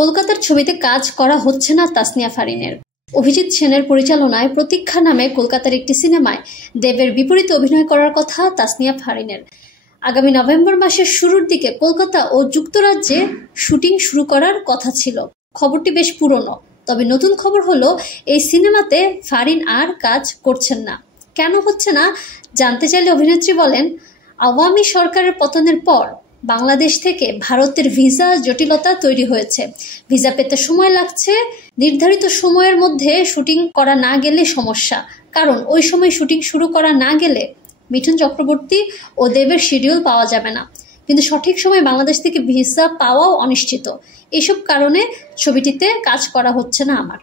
কলকাতার ছবিতে কাজ করা হচ্ছে না তাসনিয়া ফারিনের। অভিজিৎ সেনের পরিচালনায় প্রতীক্ষা নামে কলকাতার একটি সিনেমায় দেবের বিপরীতে অভিনয় করার কথা তাসনিয়া ফারিনের। আগামী নভেম্বর মাসের শুরুর দিকে কলকাতা ও যুক্তরাজ্যে শুটিং শুরু করার কথা ছিল। খবরটি বেশ পুরনো, তবে নতুন খবর হলো এই সিনেমাতে ফারিন আর কাজ করছেন না। কেন হচ্ছে না জানতে চাইলে অভিনেত্রী বলেন, আওয়ামী সরকারের পতনের পর বাংলাদেশ থেকে ভারতের ভিসা জটিলতা তৈরি হয়েছে। ভিসা পেতে সময় লাগছে, নির্ধারিত সময়ের মধ্যে শুটিং করা না গেলে সমস্যা, কারণ ওই সময় শুটিং শুরু করা না গেলে মিঠুন চক্রবর্তী ও দেবের শিডিউল পাওয়া যাবে না। কিন্তু সঠিক সময় বাংলাদেশ থেকে ভিসা পাওয়াও অনিশ্চিত। এসব কারণে ছবিটিতে কাজ করা হচ্ছে না আমার।